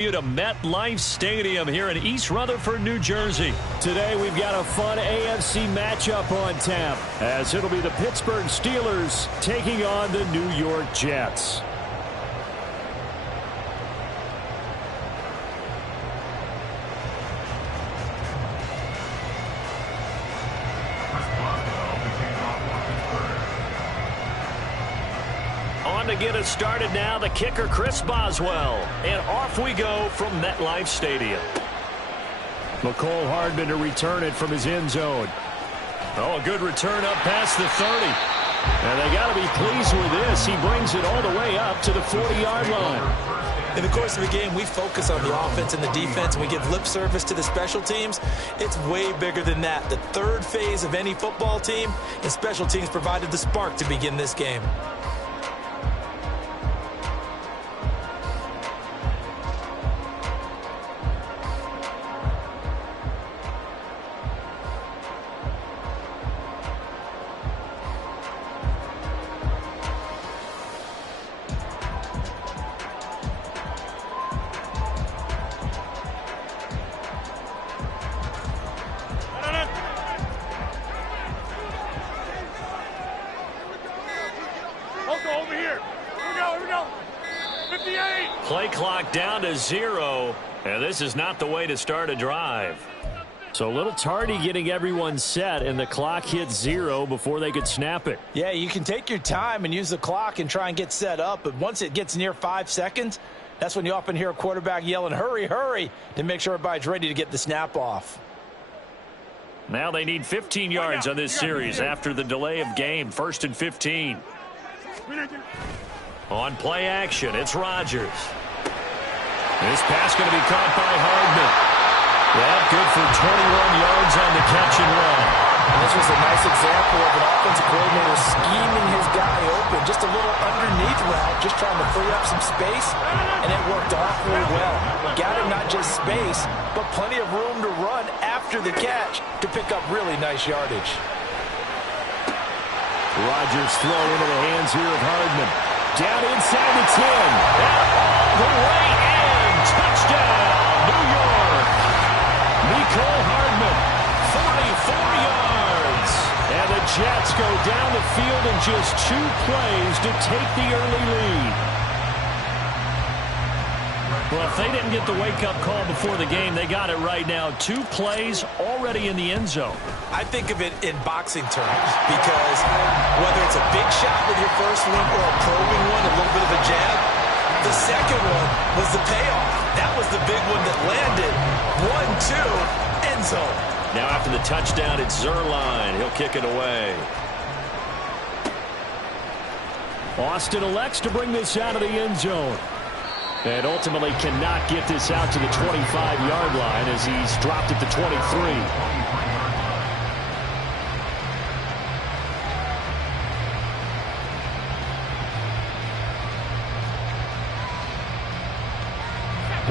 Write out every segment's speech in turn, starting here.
To MetLife Stadium here in East Rutherford, New Jersey. Today we've got a fun AFC matchup on tap, as it'll be the Pittsburgh Steelers taking on the New York Jets. To get us started now, the kicker Chris Boswell, and off we go from MetLife Stadium. McCole Hardman to return it from his end zone. Oh, a good return up past the 30. And they got to be pleased with this. He brings it all the way up to the 40-yard line. In the course of a game, we focus on the offense and the defense, and we give lip service to the special teams. It's way bigger than that. The third phase of any football team, and special teams provided the spark to begin this game. Play clock down to 0, and this is not the way to start a drive. So a little tardy getting everyone set, and the clock hits 0 before they could snap it. Yeah, you can take your time and use the clock and try and get set up, but once it gets near 5 seconds, that's when you often hear a quarterback yelling, hurry, hurry, to make sure everybody's ready to get the snap off. Now they need 15 yards on this series after the delay of game. 1st and 15. On play action, it's Rodgers. This pass going to be caught by Hardman. Yeah, good for 21 yards on the catch and run. And this was a nice example of an offensive coordinator scheming his guy open. Just a little underneath route, just trying to free up some space, and it worked awfully well. Got him not just space, but plenty of room to run after the catch to pick up really nice yardage. Rodgers throw into the hands here of Hardman. Down inside the 10. And all the way in. Touchdown, New York. Mecole Hardman, 44 yards. And the Jets go down the field in just 2 plays to take the early lead. Well, if they didn't get the wake-up call before the game, they got it right now. 2 plays already in the end zone. I think of it in boxing terms because whether it's a big shot with your first one or a probing one, a little bit of a jab, the second one was the payoff. That was the big one that landed. 1-2, end zone. Now after the touchdown, it's Zuerlein. He'll kick it away. Austin elects to bring this out of the end zone. And ultimately cannot get this out to the 25-yard line as he's dropped at the 23.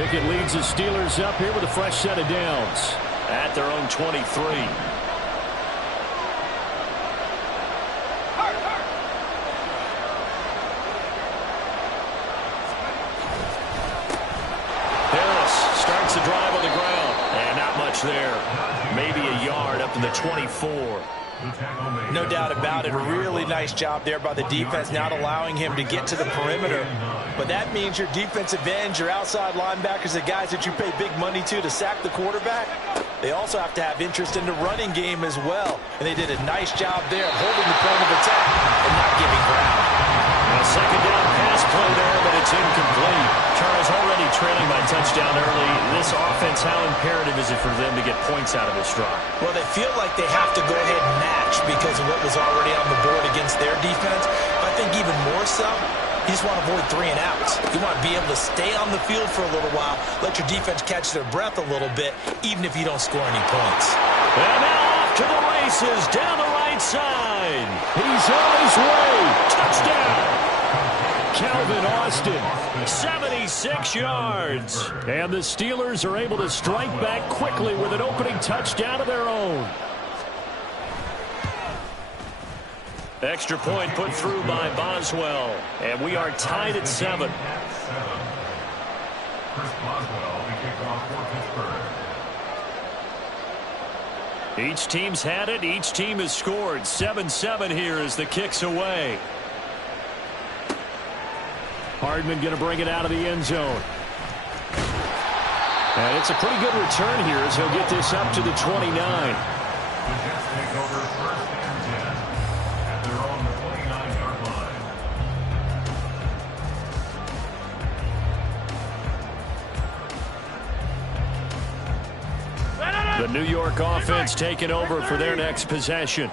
Pickett leads the Steelers up here with a fresh set of downs at their own 23. The drive on the ground, and not much there. Maybe a yard up to the 24. No doubt about it. A really nice job there by the defense, not allowing him to get to the perimeter. But that means your defensive ends, your outside linebackers, the guys that you pay big money to sack the quarterback, they also have to have interest in the running game as well. And they did a nice job there of holding the point of attack and not giving ground. A second down pass play there, but it's incomplete. Charles, already trailing by touchdown early. This offense, how imperative is it for them to get points out of this drive? Well, they feel like they have to go ahead and match because of what was already on the board against their defense. But I think even more so, you just want to avoid 3 and outs. You want to be able to stay on the field for a little while, let your defense catch their breath a little bit, even if you don't score any points. And now off to the races down the right side. He's on his way. Touchdown. Calvin Austin, 76 yards. And the Steelers are able to strike back quickly with an opening touchdown of their own. Extra point put through by Boswell. And we are tied at 7. Each team's had it. Each team has scored. 7-7 here as the kick's away. Hardman going to bring it out of the end zone. And it's a pretty good return here as he'll get this up to the 29. The Jets take over 1st and 10 at their own 29-yard line. The New York offense taking over for their next possession.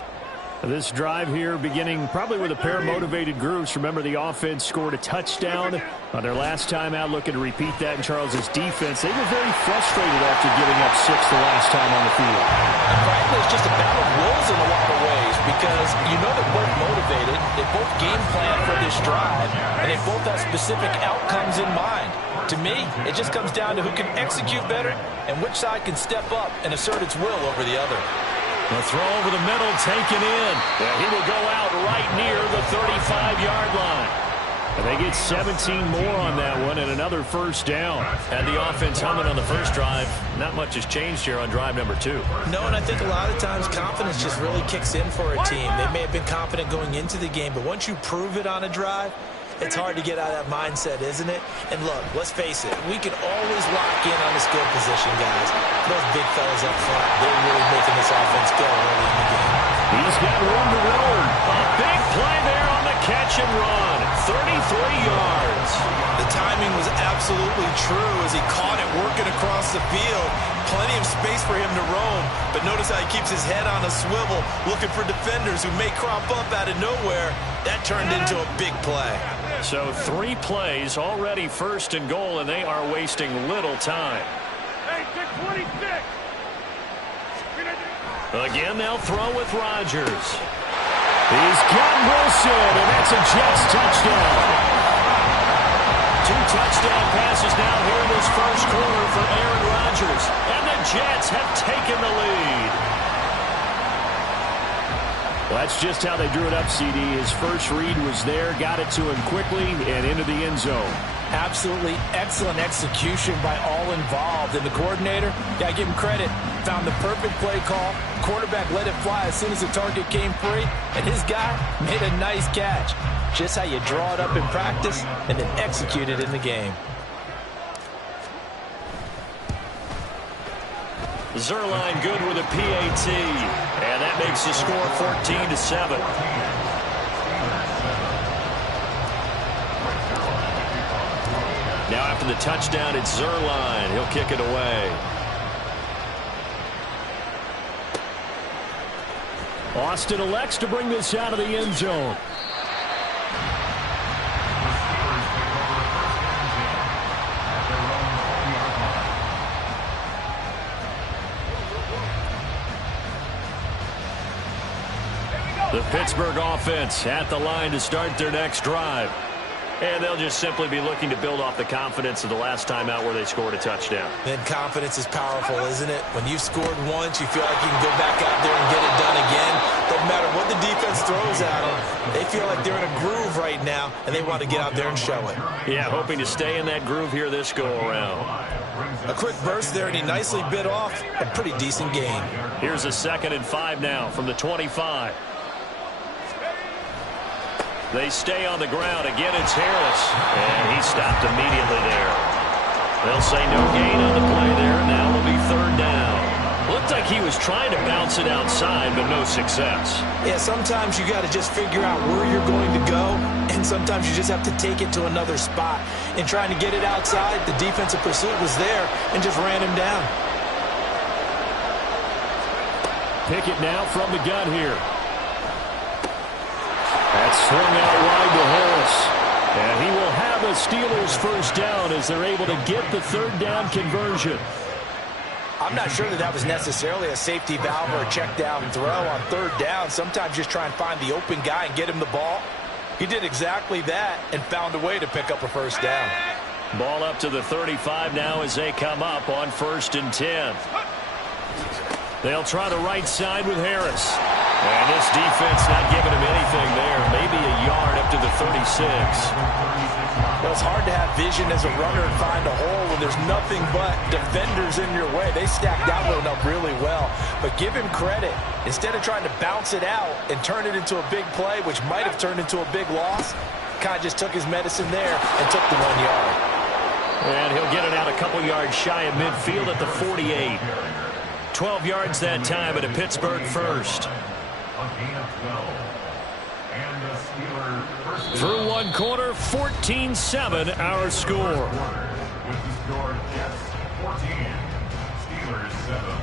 This drive here beginning probably with a pair of motivated groups. Remember, the offense scored a touchdown on their last time out, looking to repeat that in Charles's defense. They were very frustrated after giving up 6 the last time on the field. And frankly, it's just a battle of wills in a lot of ways because you know they're both motivated. They both game plan for this drive, and they both have specific outcomes in mind. To me, it just comes down to who can execute better and which side can step up and assert its will over the other. The throw over the middle taken in. Yeah, he will go out right near the 35-yard line. And they get 17 more on that one and another first down. And the offense humming on the first drive. Not much has changed here on drive number 2. No, and I think a lot of times confidence just really kicks in for a team. They may have been confident going into the game, but once you prove it on a drive, it's hard to get out of that mindset, isn't it? And look, let's face it, we can always lock in on the skill position, guys. Those big fellas up front, they're really making this offense go early in the game. He's got room to run. A big play there on the catch and run. 33 yards. The timing was absolutely true as he caught it working across the field. Plenty of space for him to roam, but notice how he keeps his head on a swivel, looking for defenders who may crop up out of nowhere. That turned into a big play. So 3 plays, already first and goal, and they are wasting little time. Hey, 626. Again, they'll throw with Rodgers. He's got Wilson, and that's a Jets touchdown. 2 touchdown passes now here in this first quarter for Aaron Rodgers, and the Jets have taken the lead. Well, that's just how they drew it up, CD. His first read was there, got it to him quickly, and into the end zone. Absolutely excellent execution by all involved. And the coordinator, gotta give him credit, found the perfect play call. Quarterback let it fly as soon as the target came free, and his guy made a nice catch. Just how you draw it up in practice and then execute it in the game. Zuerlein good with a PAT, and that makes the score 14-7. Now after the touchdown, it's Zuerlein. He'll kick it away. Austin elects to bring this out of the end zone. The Pittsburgh offense at the line to start their next drive. And they'll just simply be looking to build off the confidence of the last time out where they scored a touchdown. Then confidence is powerful, isn't it? When you've scored once, you feel like you can go back out there and get it done again. Doesn't matter what the defense throws at them. They feel like they're in a groove right now, and they want to get out there and show it. Yeah, hoping to stay in that groove here this go-around. A quick burst there, and he nicely bit off a pretty decent gain. Here's a 2nd and 5 now from the 25. They stay on the ground. Again, it's Harris. And he stopped immediately there. They'll say no gain on the play there. Now it'll be 3rd down. Looked like he was trying to bounce it outside, but no success. Yeah, sometimes you got to just figure out where you're going to go, and sometimes you just have to take it to another spot. In trying to get it outside, the defensive pursuit was there and just ran him down. Pickett now from the gun here. That's swung out wide to Harris. And he will have a Steelers first down as they're able to get the 3rd down conversion. I'm not sure that was necessarily a safety valve or a check down throw on 3rd down. Sometimes just try and find the open guy and get him the ball. He did exactly that and found a way to pick up a first down. Ball up to the 35 now as they come up on 1st and 10. They'll try the right side with Harris. And this defense not giving him anything there. Maybe a yard up to the 36. Well, it's hard to have vision as a runner and find a hole when there's nothing but defenders in your way. They stacked that one up really well. But give him credit. Instead of trying to bounce it out and turn it into a big play, which might have turned into a big loss, kind of just took his medicine there and took the 1 yard. And he'll get it out a couple yards shy of midfield at the 48. 12 yards that time at a Pittsburgh first. Through one quarter, 14-7 our score. With the score, Jets 14, Steelers 7.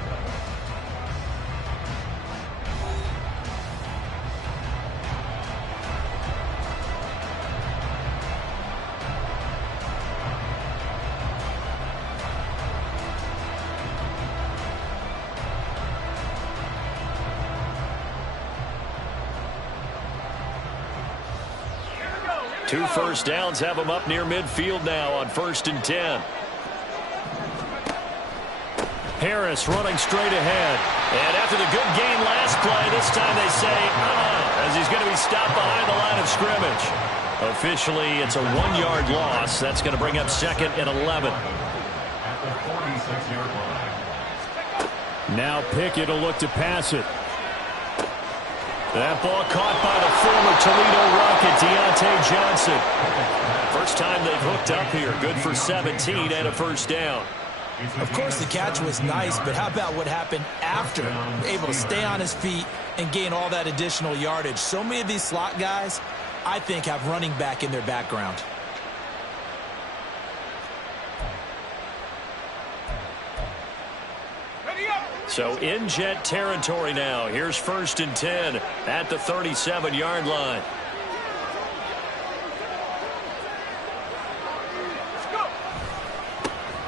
Two first downs have them up near midfield now on 1st and 10. Harris running straight ahead. And after the good gain last play, this time they say, as he's going to be stopped behind the line of scrimmage. Officially, it's a 1-yard loss. That's going to bring up 2nd and 11. At the 46-yard line. Now Pickett will look to pass it. That ball caught by the former Toledo Rocket, Deontay Johnson. First time they've hooked up here. Good for 17 and a first down. Of course, the catch was nice, but how about what happened after? Able to stay on his feet and gain all that additional yardage. So many of these slot guys, I think, have running back in their background. So in Jet territory now. Here's 1st and 10 at the 37-yard line.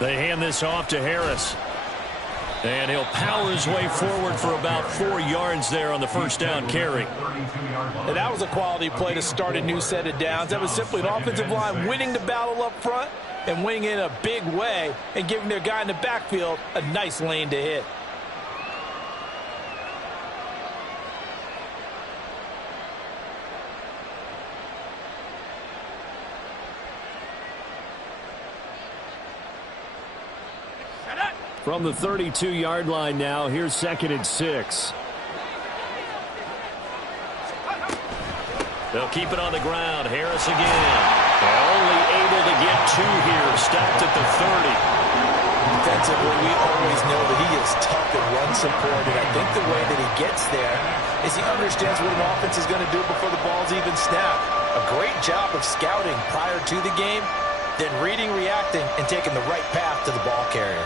They hand this off to Harris. And he'll power his way forward for about 4 yards there on the first down carry. And that was a quality play to start a new set of downs. That was simply an offensive line winning the battle up front and winning in a big way and giving their guy in the backfield a nice lane to hit. From the 32-yard line now, here's 2nd and 6. They'll keep it on the ground. Harris again. They're only able to get 2 here. Stopped at the 30. Defensively, we always know that he is tough and run support, and I think the way that he gets there is he understands what an offense is going to do before the ball's even snapped. A great job of scouting prior to the game, then reading, reacting, and taking the right path to the ball carrier.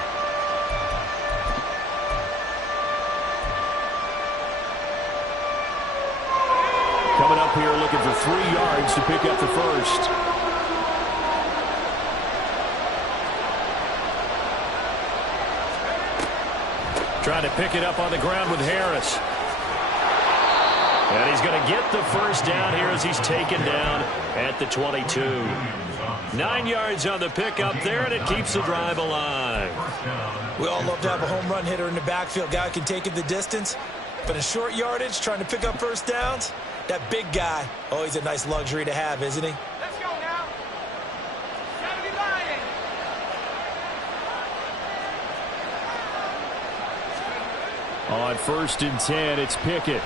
Coming up here looking for 3 yards to pick up the first. Trying to pick it up on the ground with Harris. And he's going to get the first down here as he's taken down at the 22. 9 yards on the pickup there, and it keeps the drive alive. We all love to have a home run hitter in the backfield. Guy who can take it the distance. But in short yardage, trying to pick up first downs, that big guy, always a nice luxury to have, isn't he? Let's go now. Gotta be lying. On 1st and 10, it's Pickett.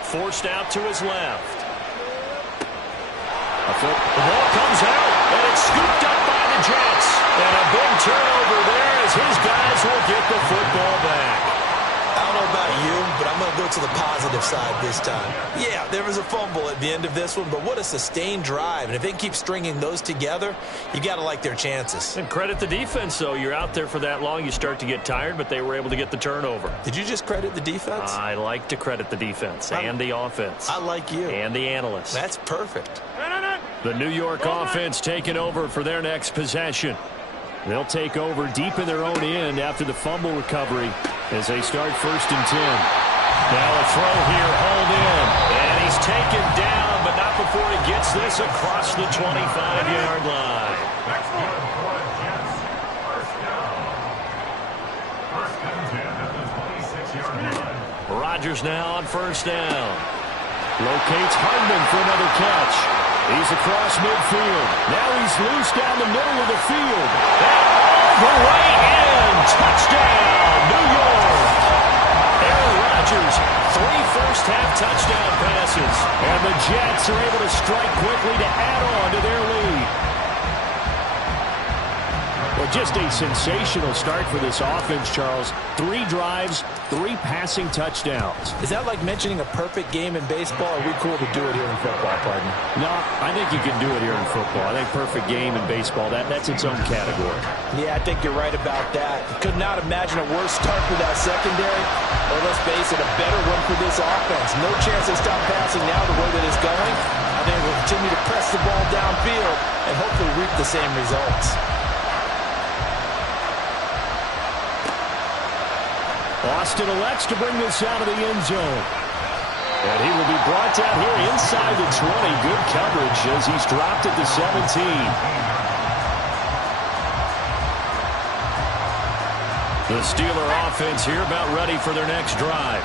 Forced out to his left. The ball comes out, and it's scooped up by the Jets. And a big turnover there as his guys will get the football back. I don't know about you, but I'm going to go to the positive side this time. Yeah, there was a fumble at the end of this one, but what a sustained drive. And if they keep stringing those together, you got to like their chances. And credit the defense, though. You're out there for that long, you start to get tired, but they were able to get the turnover. Did you just credit the defense? I like to credit the defense and the offense. I like you. And the analysts. That's perfect. The New York offense taking over for their next possession. They'll take over deep in their own end after the fumble recovery as they start 1st and 10. Now a throw here, hauled in. And he's taken down, but not before he gets this across the 25-yard line. Next one for the Jets. First down. 1st and 10 at the 26-yard line. Rodgers now on 1st down. Locates Hardman for another catch. He's across midfield. Now he's loose down the middle of the field. And all the way in. Touchdown, New York. Aaron Rodgers, 3 first-half touchdown passes. And the Jets are able to strike quickly to add on to their lead. Well, just a sensational start for this offense, Charles. 3 drives, 3 passing touchdowns. Is that like mentioning a perfect game in baseball? Or are we cool to do it here in football, partner? No, I think you can do it here in football. I think perfect game in baseball, that's its own category. Yeah, I think you're right about that. Could not imagine a worse start for that secondary. Or let's face it, a better one for this offense. No chance to stop passing now the way that it's going. I think we'll continue to press the ball downfield and hopefully reap the same results. Austin elects to bring this out of the end zone. And he will be brought down here inside the 20. Good coverage as he's dropped at the 17. The Steeler offense here about ready for their next drive.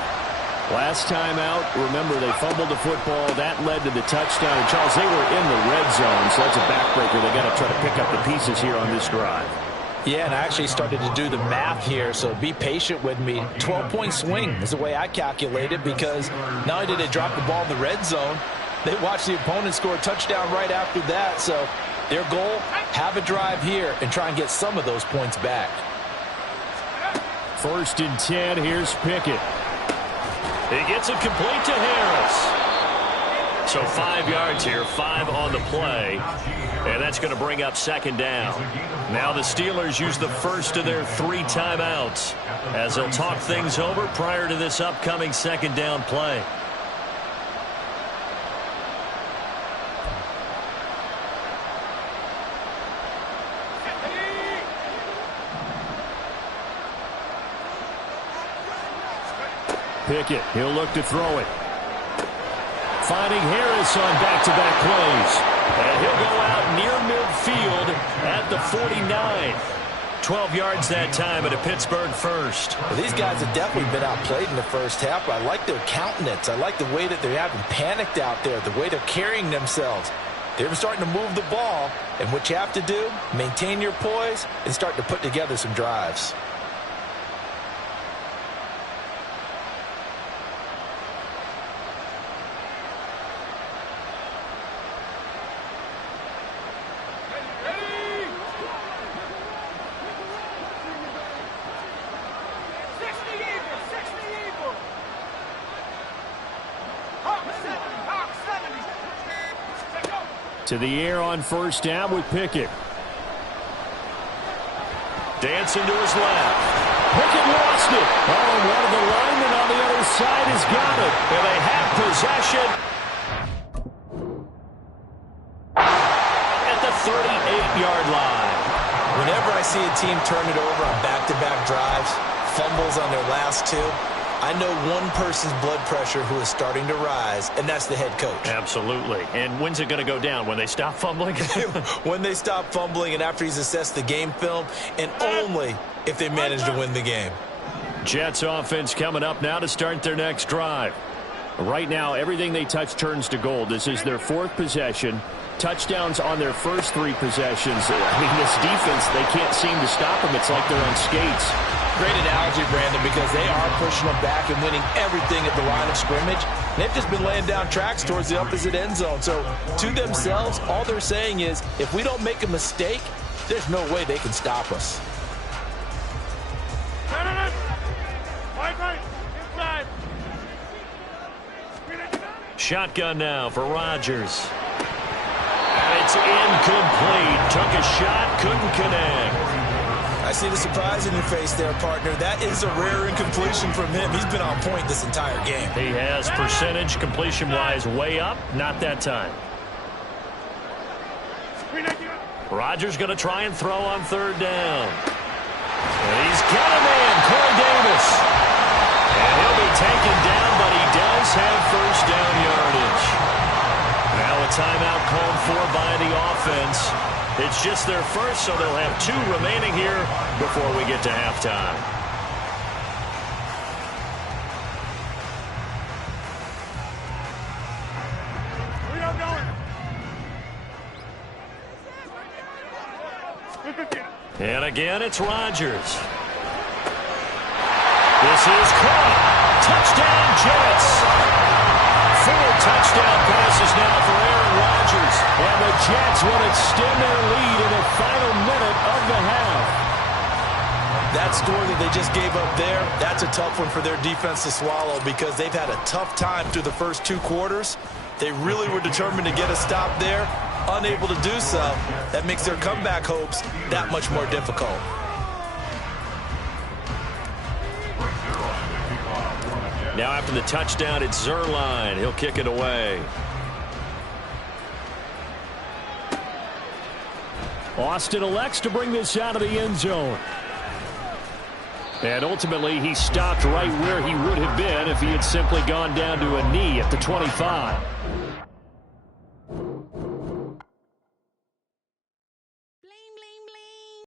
Last time out, remember, they fumbled the football. That led to the touchdown. And Charles, they were in the red zone, so that's a backbreaker. They got to try to pick up the pieces here on this drive. Yeah, and I actually started to do the math here, so be patient with me. 12-point swing is the way I calculate it, because not only did they drop the ball in the red zone, they watched the opponent score a touchdown right after that. So their goal, have a drive here and try and get some of those points back. 1st and 10, here's Pickett. He gets it complete to Harris. So 5 yards here, 5 on the play. And that's going to bring up 2nd down. Now the Steelers use the first of their 3 timeouts as they'll talk things over prior to this upcoming 2nd down play. Pickett, he'll look to throw it. Finding Harris on back-to-back plays. And he'll go out near midfield at the 49. 12 yards that time at a Pittsburgh first. Well, these guys have definitely been outplayed in the first half, but I like their countenance. I like the way that they haven't panicked out there, the way they're carrying themselves. They're starting to move the ball, and what you have to do, maintain your poise and start to put together some drives. To the air on 1st down with Pickett. Dancing to his left. Pickett lost it. Oh, one of the linemen on the other side has got it. And they have possession at the 38-yard line. Whenever I see a team turn it over on back-to-back drives, fumbles on their last 2, I know one person's blood pressure who is starting to rise, and that's the head coach. Absolutely. And when's it going to go down? When they stop fumbling? When they stop fumbling and after he's assessed the game film, and only if they manage to win the game. Jets offense coming up now to start their next drive. Right now, everything they touch turns to gold. This is their 4th possession. Touchdowns on their first 3 possessions. I mean, this defense, they can't seem to stop them. It's like they're on skates. Great analogy, Brandon, because they are pushing them back and winning everything at the line of scrimmage. They've just been laying down tracks towards the opposite end zone. So to themselves, all they're saying is, if we don't make a mistake, there's no way they can stop us. Shotgun now for Rodgers. And it's incomplete. Took a shot, couldn't connect. I see the surprise in your face there, partner. That is a rare incompletion from him. He's been on point this entire game. He has percentage completion-wise way up. Not that time. Rodgers going to try and throw on 3rd down. And he's got a man, Corey Davis. And he'll be taken down, but he does have 1st down yardage. Now a timeout called for by the offense. It's just their first, so they'll have 2 remaining here before we get to halftime. And again, it's Rodgers. This is caught. Touchdown, Jets. 4 touchdown passes now for Aaron Rodgers. And the Jets will extend their lead in the final minute of the half. That score that they just gave up there, that's a tough one for their defense to swallow because they've had a tough time through the first 2 quarters. They really were determined to get a stop there. Unable to do so, that makes their comeback hopes that much more difficult. Now after the touchdown, it's Zuerlein. He'll kick it away. Austin elects to bring this out of the end zone. And ultimately, he stopped right where he would have been if he had simply gone down to a knee at the 25.